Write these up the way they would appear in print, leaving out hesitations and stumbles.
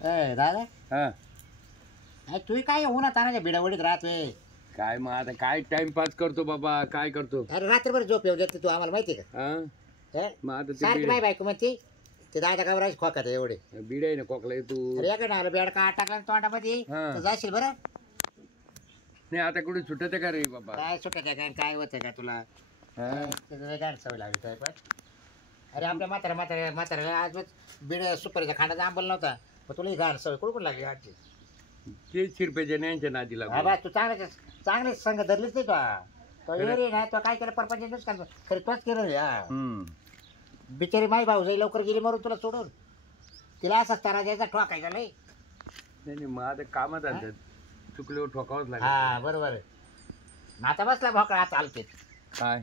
ए दादा हा तू काय उन्हात तानाच्या बिडावडीत राहतोय. काय मग आता काय टाइमपास करतो बाबा काय करतो. अरे रात्रभर झोप येऊ देते तू आम्हाला माहिती का. हा हे? मग आता सारखी माय बायको म्हणते ते दादा कावराज खोकात एवढे. बीड आहे ना कोकला तू. अरे याकडे आलं बेड का टाकला तोंडामध्ये हा. तर जाशील बरं. नाही आता कुठे सुटत का रे बाबा. काय सुटत आहे काय होत का तुला. हा? गाड सवय लागली काय पण. अरे आपल्या म्हाताऱ्याला आज बीड सुपारीच्या खांडाचा आंबल नव्हता पण तुला ही गाड सवय कुठून लागली गाडची. ते शिरपेच्या न्यांच्या नादीला बाबा तू चांगले संघ धरलीच नाही तो एरी ना तो काय केलं परपंच खरं तोच केलं रे. हा बिचारी माई भाऊ जाई लवकर गेली मरून तुला सोडून. तिला असाच तारा द्यायचा ठोकायचा नाही. नाही मग आता कामात आलं चुकले ठोकावंच लागेल. हा बरोबर आहे. आता बसला भोकळा आता चालते काय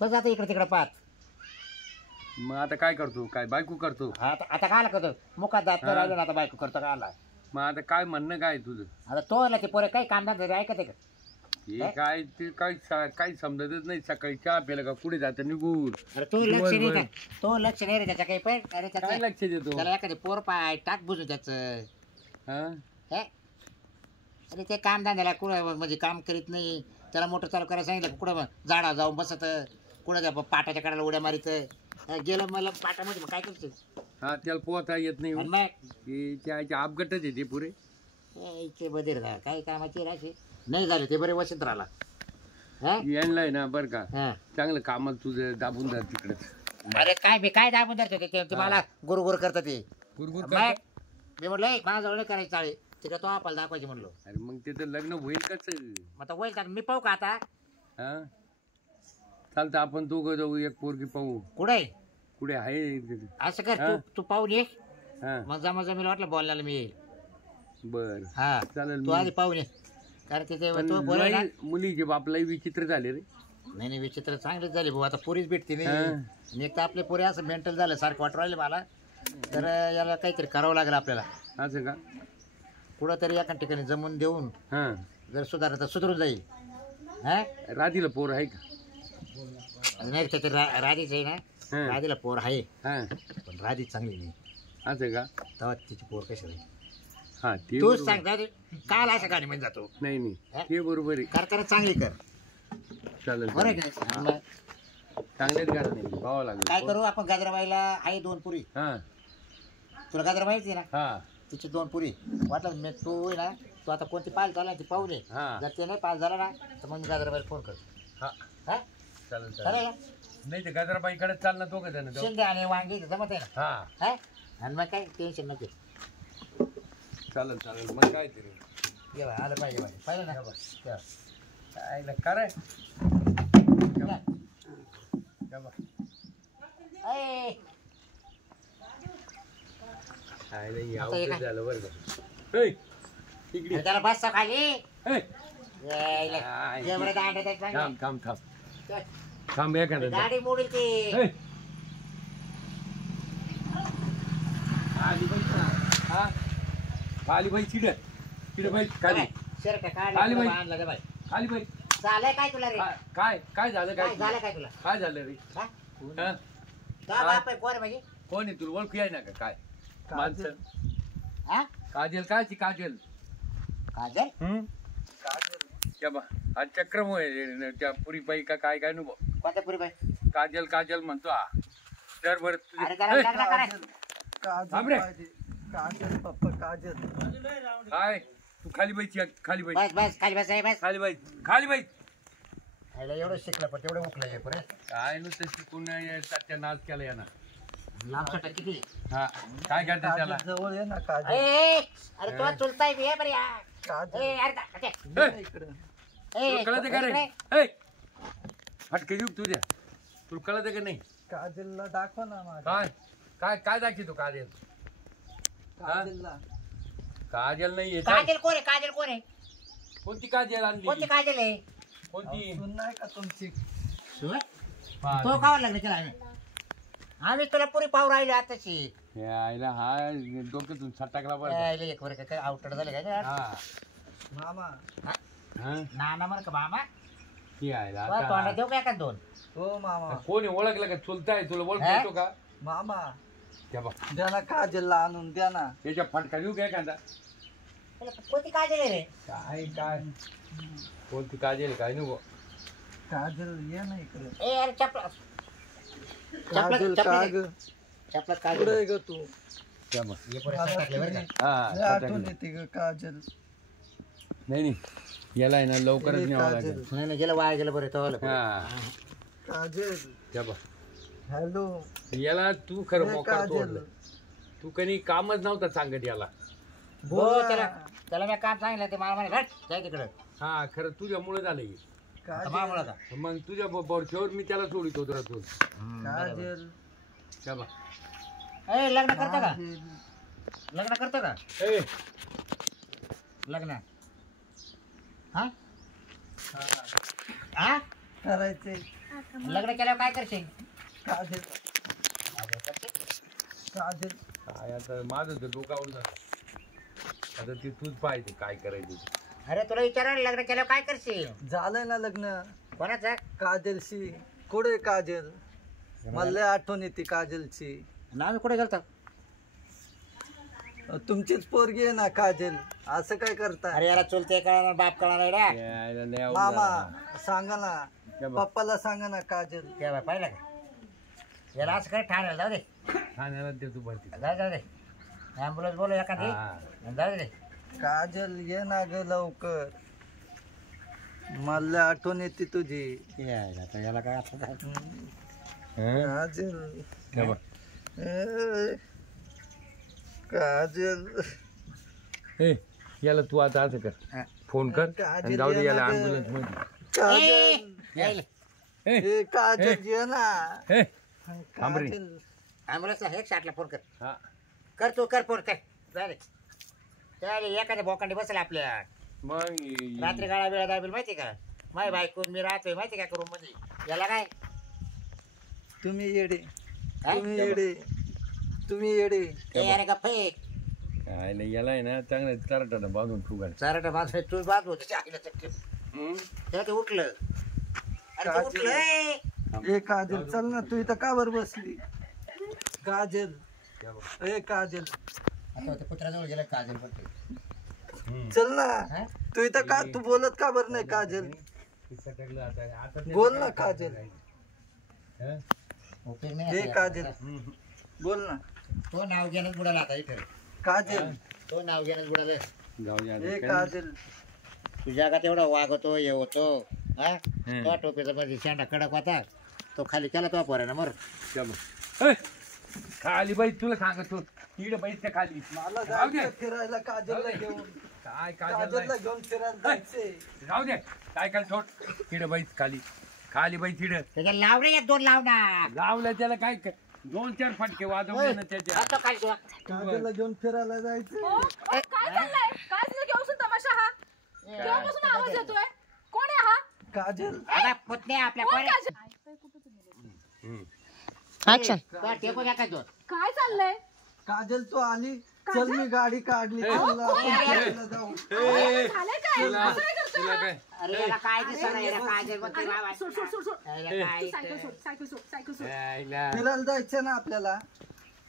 बस आता इकडे तिकडे पाहत. मग आता काय करतो काय बायको करतो. आता काय करतो मुखात जात राहिलो ना आता बायको करतो का आला. मग आता काय म्हणणं काय तुझं. आता तो ना ते पोरे काही काम धंदा ऐकत आहे का. हे काय ते काही समजतच नाही. सकाळी चहा प्यायला का पुढे जात निघून. अरे तो लक्ष नाही का तो लक्ष नाही रे त्याच्या काही पण. अरे काय त्याचं लक्ष देतो. त्याला एखादी पोर पाय टाक बुजू त्याचं. हा अरे ते काम धंद्याला कुठं म्हणजे काम करीत नाही. त्याला मोटर चालू करायला सांगितलं कुठं झाडा जाऊन बसत कुठं त्या पाटाच्या कडाला उड्या मारित गेलं मला पाटामध्ये मग काय करते. हा त्याला पोहता येत नाही. आणि मग त्याच्या अपघातच आहे ते पुरे. इथे बधीर झाला काही कामाची राशी नाही झाले ते बरे वसंत राहिला. हा? यांना ना बरं का हा. चांगलं कामाला तुझं दाबून जा तिकडे. अरे काय मी काय दाबून धरतो ते मला गुरु गुरु करतात ते. गुरगुर मग मी म्हटलं माझ्याजवळ नाही करायची चाळी तिकडे तो आपल्याला दाखवायची म्हणलो. अरे मग तिथं लग्न होईल कस. मग आता होईल का मी पाहू का आता. हा चालतं आपण तू जाऊ एक पोरगी पाहू. कुठे कुठे आहे. असं कर हा? तू पाहून ये. हा मग जमा जमीन वाटलं बोलायला मी येईल. बर हा चालेल. तू आधी पाहून ये कारण तिथे तो पण बोलाय ना. मुलीचे बापलाही विचित्र झाले रे. नाही विचित्र चांगलेच झाले भाऊ आता पोरीच भेटते नाही. हा. आणि एक तर आपले पोरी असं मेंटल झालं सारखं वाटू राहिले मला. तर याला काहीतरी करावं लागेल आपल्याला. असं का. कुठंतरी एका ठिकाणी जमून देऊन हा जर सुधारलं तर सुधरून जाईल. हा राधीला पोर आहे का. नाही त्याचे राधीच आहे ना. हा. राधीला पोर आहे हा पण राधी चांगली नाही. असं का. तेव्हा तिची पोर कशी राहील. हा ते तूच बरोबर. सांग राधी काल अशा गाडी मध्ये जातो. नाही हा? नाही ते बरोबर आहे. कर चांगली कर चालेल बरं आहे चालेल. का मग चांगलेच घरात नाही पाहावं लागेल. काय करू आपण गाजराबाईला आहे 2 पुरी. हा तुला गाजराबाईच आहे ना हा तिची 2 पुरी वाटलं मी तू आहे ना तू आता कोणती पाल झाला ती पाहू नये. हा. जर ते नाही पास झाला ना तर मग मी गाजराबाईला फोन करतो. हा हा चालेल चालेल चालेल. ना. नाही ते गजराबाईकडे चाल ना तो का त्यानं शेंगे आणि वांगी जमत आहे ना. हा हा आणि मग काय टेन्शन नको. चालेल चालेल. मग काय तरी ये बा, आलं पाहिजे पाहिलं ना. तेव्हा. काय ना करे. ऐ, काय नाही आता हे काय? झालं बरं का. ऐ, इकडे त्याला बस खाली ऐ, यायला. काय? ये बरं दांडा त्याचा थांब चांगला. थांब थांब थांब एखादं गाडी मोडील ती. ऐ. आली बाई ना. हा आली बाई चिड चिड बाई खाली शर्ट आली काढला बाई. आणला रे बाई. आली बाई. झालंय काय तुला रे. काय काय झालं काय काय झालं काय तुला. काय झालं रे. हा? हा? का बाप आहे कोण म्हणजे. कोण आहे तुला ओळखू आहे ना का काय माणसं. हा काजल कायची काजल. काजल त्या बा हा चक्रम होय त्या पुरी बाई का काय काय नको. कोणत्या पुरी बाई. काजल काजल म्हणतो हा. तर बर अरे त्याला लग्न करायचं. थांब रे. काजल पप्पा काजल. काय तू खाली बाईची खाली बाई बस बस खाली बस आहे बस. खाली बाई खाली बाई. खायला एवढं शिकलं पण तेवढं उकलं आहे पुरे. काय नुसतं शिकून त्या नाच केला याना. लांब सटा किती. हा काय करतात त्याला. काजल जवळ ये ना काजल. ए अरे तो चुलताय बी आहे बरं या. काजल ए अरे दा- ए, इकडं. तुला कळत का रे. इकडे. ए, फटके देऊ तुझ्या. तुला कळत का नाही. काजलला दाखव ना माझ्या. काय काय काय दाखवतो काजल. काजलला काजल नाही येत. काजल कोण आहे काजल कोण आहे. कोणती काजल आणली. कोणती काजल आहे. कोणती. सून नाही का तुमची. शिवाय? हा, तो कावा लागला त्याला आम्ही. आम्ही तुला पुरी पाव राहिली आताची. हे आईला हा डोक्यातून सटाकला बरं. यायला एक वर काय आउटड झालं काय हा मामा. हा नाना मर का मामा. ती आईला तोंडा आता. देऊ काय का 2. हो मामा. कोणी ओळखलं का चुलताय तुला हा? ओळखतो का. मामा त्या बघ द्या ना काजलला आणून द्या ना. त्याच्या फटका देऊ काय कांदा कोणती काजल आहे रे? काय कोणती काजल काय नको काजल ये ना इकडे. ए अरे चपला काजल काग चपला कुठे काजल आहे ग तू? त्या बघ हे पुढे टाकले बरं का? हा लय आठवण येते ग काजल. नाही याला आहे ना लवकरच ए, न्यावं काजल. लागेल नाही नाही गेलं वाया गेलं बरं तो हा काजल त्या बघ हॅलो. याला तू खरं ए, मोकार काजल तोडलं तू कधी कामच नव्हतं सांगत याला हो बोला. त्याला मी काम सांगितलं ते मला म्हणे हट जाय तिकडं. हा खरं तुझ्यामुळे झालं हे. आता मला काजल का मग तुझ्या बोडक्यावर मी त्याला सोडित होतो रचून काजल त्या बघ ए लग्न करतो का? काजल. लग्न करतो का? ए लग्न हा हा करायचंय. लग्न केल्यावर काय करशील? काजल काजल काय आता माझं तर डोकावून जात आता ते तूच पाहिजे काय करायचं ते. अरे तुला विचारायला लग्न केल्यावर काय करशील? झालंय ना लग्न कोणाचं? काजलशी. कुठे काजल? मला लय आठवण येते काजलची. ना आम्ही कुठे गेलतो? तुमचीच पोरगी आहे ना काजल. असं काय करता? अरे याला चुलते कळणार बाप कळणार रे. यायला लय अवघड मामा झालं. सांगा ना. त्या बघ. पप्पाला सांगा ना काजल. ते बाय पाहिलं का? याला असं काय ठाण्याला जाऊ दे. ठाण्याला देतो भरती जाऊ दे. ॲम्ब्युलन्स बोलू एखादी. हा. जाऊ दे. काजल ये ना ग लवकर. मला लय आठवण येते तुझी. आता याला काय असं काय? हं? काजल त्या बघ. ए, काजल ए याला तू आता असं कर हा. फोन कर काजल आणि जाऊ दे याला येणार ग. ॲम्ब्युलन्स मध्ये काजल यायला. ए ए काजल ये ना. ए थांब रे. काजल ॲम्ब्युलन्सला हे शाटला फोन कर. हा कर तू कर फोन कर. जा रे. त्याला एखाद्या बोकांडी बसेल आपल्या. मग रात्री गाळा वेळा दाबेल माहिती का? माय बायको मी राहतोय माहिती का रूम मध्ये. याला काय? तुम्ही येडे. हा? तुम्ही येडे. तुम्ही येडे. ए अरे गप्प आहे. काय नाही याला आहे ना चांगलं चारटानं बांधून ठुगाल चारटा बाजू तू बाजू होते चाकीला चक्की. तेव्हा ते उठलं. अरे ते काजल. उठलं ए. ए काजल चल ना. तू इथं का बर बसली? काजल ए काजल आता ते कुत्र्याजवळ गेलं काजल पण ते. चल ना. हा? तू इथं का तू बोलत का बर नाही काजल? बोल ना काजल. उपयोग नाही ए आता काजल याला. बोल ना. तो नाव घेणंच बुडाला आता इथे. काजल तो नाव घेणंच बुडाले. जाऊ दे ए आता. काजल तुझ्या का तेवढा वागवतो हे होतो. हा तो टोपीचा मध्ये शेंडा कडक होता. तो खाली केला तो पोरानं मर. त्या बघ. ए, खाली बाई तुला सांगतो तिकडे बाई त्या खाली मला जाऊ दे. जायचं फिरायला काजलला घेऊन. काय काजलला काय घेऊन फिरायला जायचंय. जाऊ दे काय काय सोड तिकडे बाई खाली खाली बाई तिकडे त्याच्या लाव रे एक दोन लाव ना. लावलं त्याला काय दोन चार फटके वाजवले ना त्याच्या तो खाली तुला. काजलला घेऊन फिरायला जायचंय. काय चाललंय? काय तुझा केव्हापासून तमाशा हा? केव्हापासून आवाज येतोय? कोण आहे हा? काजल आता पुतणे आपल्या कोण पोरे. काजल? ऍक्शन. टेपो द्या का दोन. काय चाललंय? काजल तू आली. चल मी गाडी काढली. चल आपण फिरायला जाऊ. झालंय काय? असं काय करतोय तुला हा? काय अरे याला काय दिसणार याला काजल म्हणते अरे, बाबा. सोड सोड सोड सोड. याला काय तू सायकल सोड सायकल सोड सायकल सोड. यायला. फिरायला जायचं ना आपल्याला.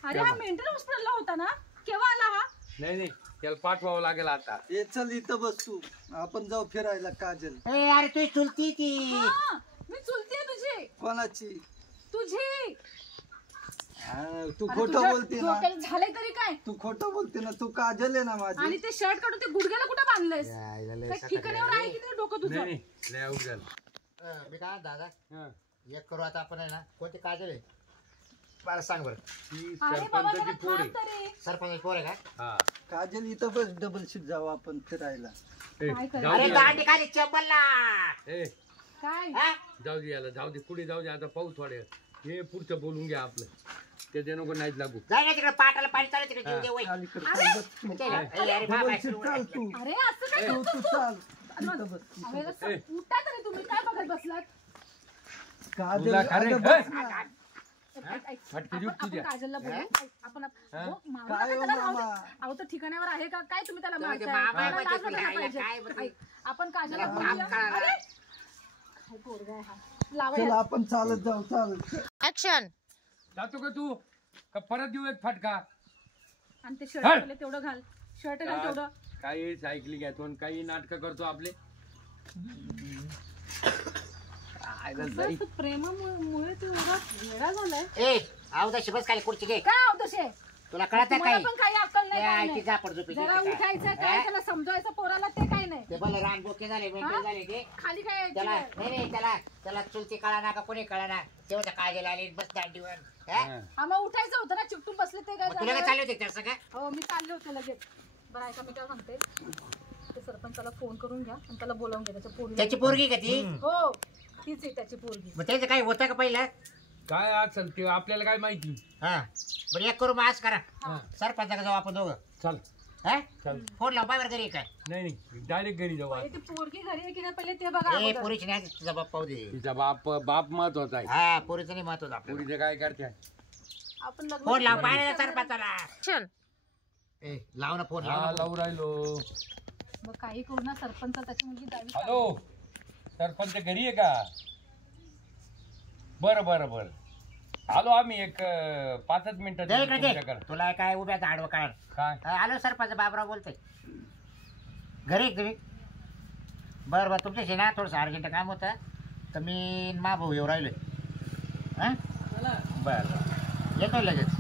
अरे हा मेंटल हॉस्पिटलला होता ना? केव्हा आला हा? नाही नाही त्याला पाठवावं लागेल आता ये चल इथं बस तू. आपण जाऊ फिरायला काजल. ए अरे तू चुलती ती. हा, मी चुलतीये तुझी. कोणाची? तुझी. हा, तू अरे खोटं तुझ्या बोलते ना. डोक्याला झालंय तरी काय? तू खोटं बोलते ना. तू काजल आहे ना माझी. आणि ते शर्ट काढून ते गुडघ्याला कुठे बांधलंयस? यायला लय काय सकाळी ठिकाण्यावर आहे की नाही डोकं नाही तुझं? नाही लय अवघड झालं. मी काय दादा हं. एक करू आता आपण आहे ना. कोणती काजल आहे मला सांग बरं. ती अरे बाबा सरपंचाची जरा पोर थांब आहे तरी. सरपंच पोर आहे का? हा काजल इथं बस. डबल सीट जाऊ आपण फिरायला. ए, काय करायचं? जाऊ अरे दे दांडी खाली चंबलला. ए, काय? हा? जाऊ दे याला जाऊ दे पुढे जाऊ दे आता पाऊस थोडे हे पुढचं बोलून घ्या आपलं त्याच्या नको नाहीच लागू जाय ना तिकडे पाटाला पाणी चालू तिकडे जीव दे वय. चाल इकडे. चल बस तू. अरे बाबा डबल सीट चाल तू. अरे असं काय तू करतो तू चाल. इथं बस. अरे असं उठा तरी तुम्ही काय बघत बसलात? काजल तुला खरं अगं आहे? बस ना. ऐक, ऐक. फटके आपण देऊ आपण तुझ्या. काजलला बोलू. ऐक, आपण हा? हो, मामा काय नका हो त्याला राहू मामा? दे. अहो तो ठिकाण्यावर आहे का काय तुम्ही त्याला त्याला ते मारताय? मामा आहे त्याला लाज म्हणजे वाटायला तुला पाहिजे. काय ऐक, आपण काजलला त्याला बोलूया. काम कळालं. अरे, काय पोरगा आहे हा. लावा चल ह्याला. आपण चालत जाऊ. चाल. ऍक्शन. जातो का तू का परत देऊ एक फटका? आणि ते हट. शर्ट तेवढं घाल, शर्ट घाल तेवढं. काही सायकली घेतो आणि काही नाटक करतो आपले. असं प्रेमामुळे ते एवढा वेडा झालाय. ए अवदाशी बस खाली खुर्ची घे. काय आहो तसे? तुला कळत आहे तुम्हाला काही? पण काही अक्कल नाही, काय आयची नाही. झापड झोपी जरा उठायचं काय, त्याला समजवायचं पोराला, ते काय नाही. ते भले रान बोके झाले मेंटल झाले ते खाली काय यायची त्याला नाही. नाही नाही त्याला चुलती कळा ना का कोणी कळा ना तेवढं काळजी आली बस दांडीवर हा. हा, मग उठायचं होतं ना, चिपटून बसले ते काय मग तुला काय झालं? चालले होते त्याचं काय हो, मी चालले होते लगेच. बरं ऐका, मी काय सांगते, ते सरपंचाला फोन करून घ्या आणि त्याला बोलावून घ्या, त्याच्या पोरी. त्याची पोरगी का ती हो, तीच आहे त्याची पोरगी. मग त्याचं काही होतं का पहिलं काय असेल ते आपल्याला काय माहिती. हा बरं एक करू मग आज करा हा. सरपंचाकडे जाऊ आपण दोघं चल हा चल. फोन लाव बाहेर घरी काय नाही डायरेक्ट घरी जाऊ आज. पहिले ती पोरगी घरी आहे की नाही पहिले ते बघा ए अगोदर. पोरीची नाही तुझा बाप पाहू दे तिचा बाप महत्वाचा आहे. हा पोरीचं नाही महत्वाचं आपल्याला पुरीचं काय करते. आपण लग्न फोन लाव करून पाहिजे सरपंचाला चल. ए लाव ना फोन हा लाव ना लावू राहिलो. मग काही करू ना, सरपंच त्याची मुलगी जावी. हॅलो सरपंच घरी आहे का? बरं बरं बरं आलो आम्ही एक 5 मिनिटात दे इकडे दे तुमच्याकडे. तुला काय उभ्या आडवं काय काय आलो सरपंच बाबराव बोलतोय घरी तुम्ही बरं बरं तुमच्याशी ना थोडंसं अर्जंट काम होतं तर मी मा भाऊ येऊ राहिलोय हां बरं येतो लगेच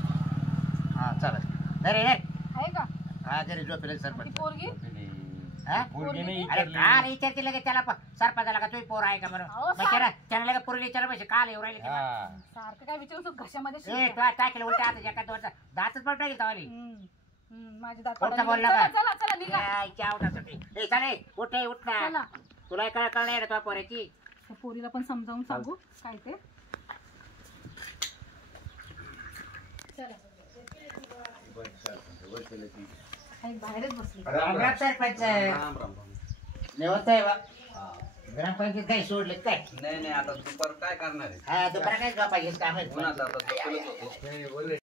हां चालेल घरी रे आहे का हा घरी झोपेल ती सरपंच पोरगी? हा पोरगी नाही अरे विचारली. काल विचारते लगेच त्याला सरपंचाला का तुम्ही पोर आहे का म्हणून अहो, मग त्याला लगेच पोरीला विचारलं पाहिजे काल येऊ राहिले हा सारखं काय विचारू घशामध्ये ए शिरतं. तो टाकेल उलट्या हाताच्या एका दोनचा दातच पण टाकेल तवाली माझे दात कोणता पडायला बोलला लागले. का? चला चला निघा. ए चाले उठ उठ ना चला. तुला काय कळ नाही रे तो पोऱ्याची त्या पोरीला पण समजावून सांगू काय ते. चला. काही बाहेरच बसली. राम राम सरपंच निवत आहे बा ग्रामपंचायत काही सोडले काय नाही आता दुपार काय करणार आहे? हा दुपारा काय झोपायचे काम आहे उन्हात आता झोपलेच होतो. नाही, बोलले.